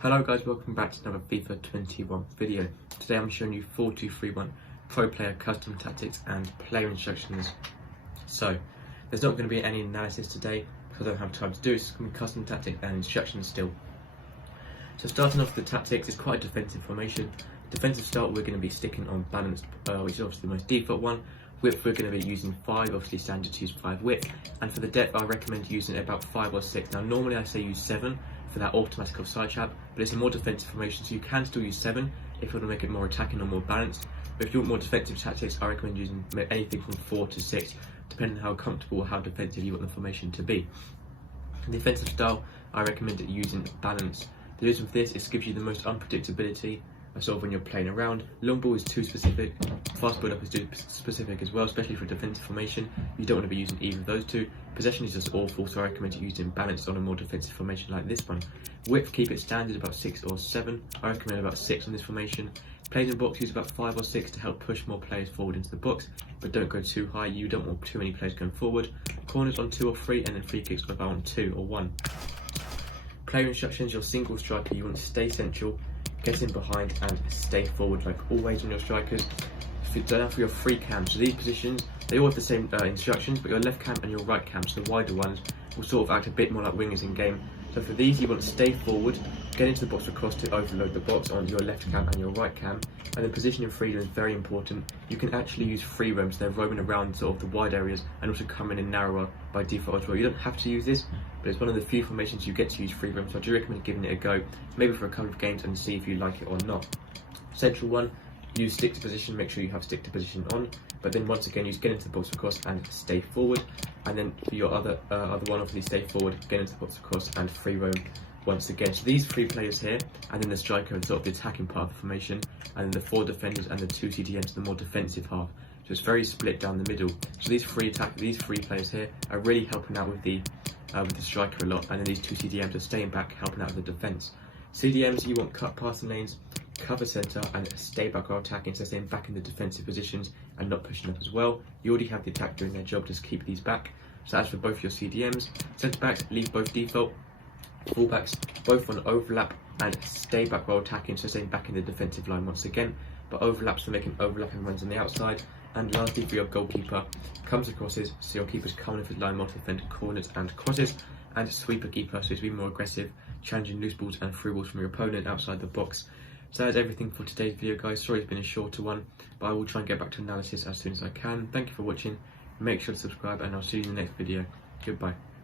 Hello guys, welcome back to another FIFA 21 video. Today I'm showing you 4-2-3-1 pro player custom tactics and player instructions. So, there's not going to be any analysis today because I don't have time to do it. It's going to be custom tactics and instructions still. So starting off with the tactics, it's quite a defensive formation. Defensive start, we're going to be sticking on balanced, which is obviously the most default one. Width, we're going to be using 5, obviously standard to use 5 width. And for the depth, I recommend using about 5 or 6. Now normally I say use 7 for that automatic offside trap, but it's a more defensive formation, so you can still use 7 if you want to make it more attacking or more balanced. But if you want more defensive tactics, I recommend using anything from 4 to 6, depending on how comfortable or how defensive you want the formation to be. In defensive style, I recommend using balance. The reason for this is it gives you the most unpredictability sort of when you're playing around. Long ball is too specific, fast build up is too specific as well, especially for a defensive formation. You don't want to be using either of those two. Possession is just awful, so I recommend using balance on a more defensive formation like this one. Width, keep it standard about 6 or 7. I recommend about 6 on this formation. Players in box, use about 5 or 6 to help push more players forward into the box, but don't go too high. You don't want too many players going forward. Corners on 2 or 3, and then free kicks about on 2 or 1. Player instructions, your single striker, you want to stay central, get in behind and stay forward like always on your strikers. For your free cam, so these positions, they all have the same instructions, but your left cam and your right cam, so the wider ones, will sort of act a bit more like wingers in game. So for these, you want to stay forward, get into the box across to overload the box on your left cam and your right cam. And then positioning freedom is very important. You can actually use free roam, so they're roaming around sort of the wide areas and also coming in narrower by default as well. You don't have to use this, but it's one of the few formations you get to use free roam, so I do recommend giving it a go, maybe for a couple of games and see if you like it or not. Central one, use stick to position, make sure you have stick to position on, but then once again use get into the box across and stay forward. And then for your other one, obviously stay forward, get into the box across and free roam once again. So these 3 players here, and then the striker and sort of the attacking part of the formation, and then the 4 defenders and the 2 CDMs, the more defensive half. So it's very split down the middle. So these 3 players here are really helping out with the striker a lot, and then these 2 CDMs are staying back, helping out with the defence. CDMs, you want cut passing lanes, cover centre and stay back while attacking, so staying back in the defensive positions and not pushing up as well. You already have the attack doing their job, just keep these back. So that's for both your CDMs. Centre backs, leave both default. Fullbacks, both want to overlap and stay back while attacking, so staying back in the defensive line once again, but overlaps for making overlapping runs on the outside. And lastly, for your goalkeeper, comes across his, so your keeper's coming off his line, multi-defend corners and crosses, and sweeper keeper, so to be more aggressive, challenging loose balls and through balls from your opponent outside the box. So that's everything for today's video, guys. Sorry it's been a shorter one, but I will try and get back to analysis as soon as I can. Thank you for watching. Make sure to subscribe, and I'll see you in the next video. Goodbye.